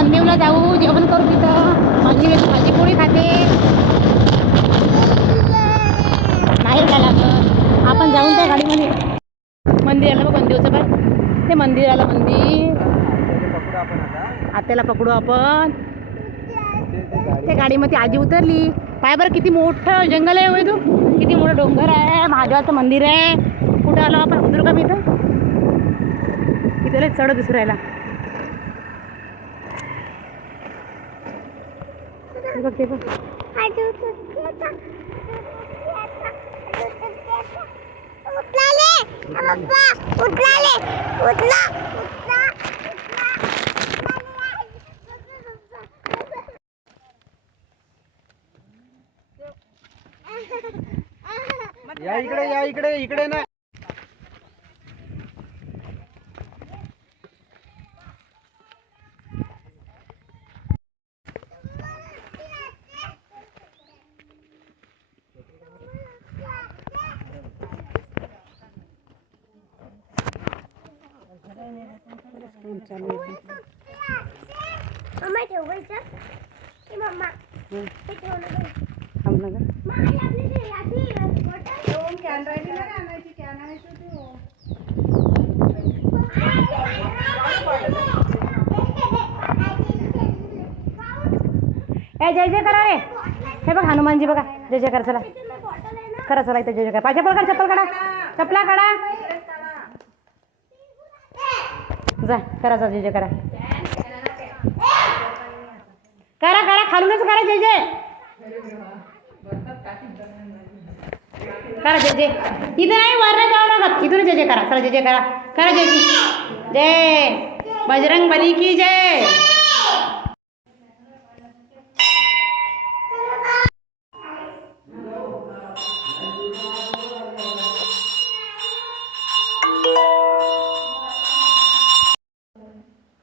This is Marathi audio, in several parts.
मंदिरला जाऊ जेवण करू तिथं. भाजी भाजी पोळी खाते. नाही काय लागत आपण जाऊन त्या गाडीमध्ये. मंदिराला बघ मंदिरचं पण ते मंदिराला मंदिर पकडू आपण आत्याला पकडू आपण. त्या गाडीमध्ये आजी उतरली. पाय बरं किती मोठं जंगल आहे होय तू? किती मोठं डोंगर आहे. महादेवाचं मंदिर आहे. कुठं आलो आपण? उतरू का मी इथं? इथं लय चढ दिसू राहिला. हे बघ ते बघ. या इकडे या इकडे इकडे ना. बॉटल ए जय जय करा रे. हे बघ हनुमानजी बघा. जय जय कर चला. करा चला इथं जय जय करा. पाय चप्पल काढ चप्पल काढा. चपला काढा. जा करा जा जे जय करा. करा करा खालूनच करा जे जे. करा जे जे. इथं नाही वर जाऊ नका. इथून जे जे करा. चला जे जे करा. करा जे जे. जय. बजरंग बली की जय.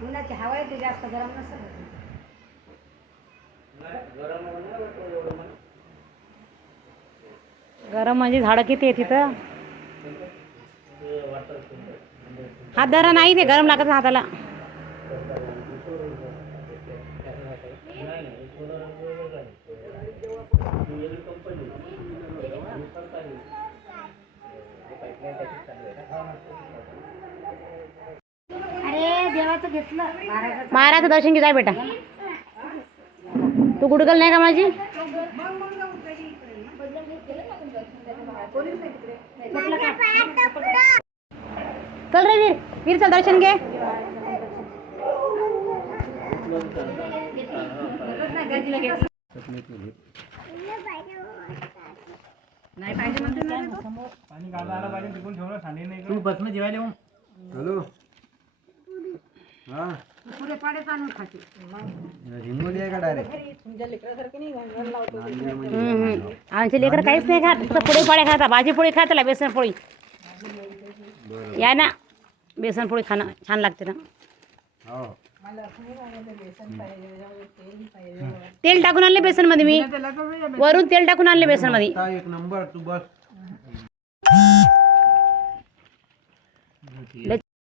उन्हाची हवा येते जास्त गरम नसेल गरम म्हणजे झाडं किती आहे तिथं हात धरा नाही ते गरम लागत हाताला अरे देवाचं घेतलं. महाराजाचं महाराजचं दर्शन घे जाय बेटा. तू गुडगल नाही का माझी? चल रे वीर. वीर चल दर्शन घे. तू बस ना जेवायला हॅलो. हा? हिंगोली आहे का डायरेक्ट हम्म, हम्म. आमचे लेकर काहीच नाही खात फक्त पुढे पोळ्या खाता भाजी पोळी खाताला बेसन पोळी. या ना बेसन पोळी खाणं छान लागते ना. हो. तेल टाकून आणले बेसनमध्ये मी. वरून तेल टाकून आणले बेसनमध्ये आता एक नंबर तू बस.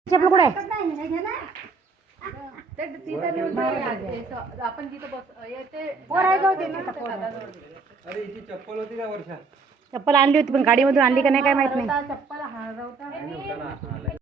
चपल आहे अरे हिची चप्पल होती का वर्षा चप्पल आणली होती पण गाडीमधून आणली का नाही काय माहीत नाही.